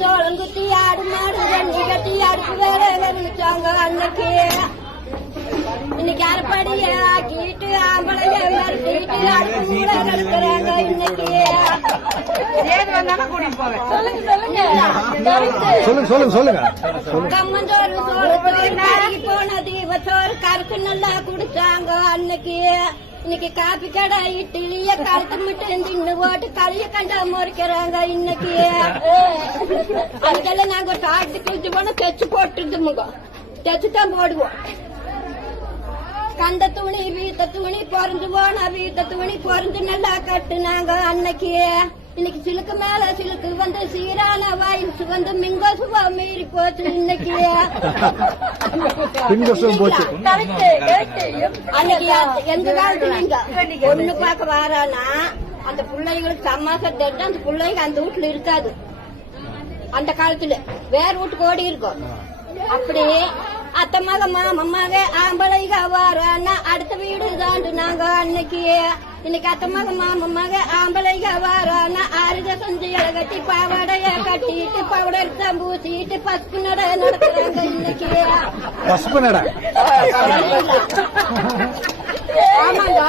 சோளம் குத்தி ஆடு மாடு தண்ணி கட்டி அடுப்பு வேற வச்சாங்க அன்னைக்கு. இன்னைக்கு அரைப்படிய ஆக்கிட்டு ஆம்பளைய மறுக்கிட்டு அடுப்பு மூட நடக்கிறாங்க இன்னைக்கு. கம்மஞ்சோறு சோளத்தோறு கறி போனது இவச்சோறு கருக்கு நல்லா குடிச்சாங்க அன்னைக்கு. இன்னைக்கு காப்பி கடை இட்லிய கருத்து மட்டும் தின்னு போட்டு களிய கண்டா முறைக்கிறாங்க இன்னைக்கு. அதுக்கெல்லாம் நாங்க சாப்பிட்டு குளிச்சு போனா தைச்சு போட்டுருந்தோமுங்க. தைச்சுதான் போடுவோம். கந்த துணி வீத்த துணி பொறிஞ்சு போனா வீத்த துணி பொறிஞ்சு நல்லா கட்டுனாங்க அன்னைக்கு. இன்னைக்கு சிலுக்கு மேல சிலுக்கு வந்து சீரான வாயில்ஸ் வந்து மிங்கோசுவா மீறி போச்சு இன்னைக்கு. அன்னைக்கு எந்த காலத்துல ஒண்ணு பார்க்க வாரானா அந்த பிள்ளைங்களுக்கு சமாசம் தெரிஞ்சு அந்த பிள்ளைங்க அந்த வீட்டுல இருக்காது. அந்த காலத்துல வேற வீட்டுக்கு ஓடி இருக்கும். அப்படி அத்தை மக மாமமாக ஆம்பளைக வாரானா அடுத்த வீடு தாண்டு நாங்க அன்னைக்கு. இன்னைக்கு அத்தை மக மாமமாக ஆம்பளைக வாரானா ஆறுத செஞ்சு கட்டி பாவாடைய கட்டிட்டு பவுடர் பூசிட்டு பசுப்பு நட நடக்கிறாங்க இன்னைக்கு. பசுப்பு நட ஆமாங்க.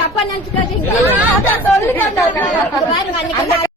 தப்பா நினைச்சுக்காதீங்க.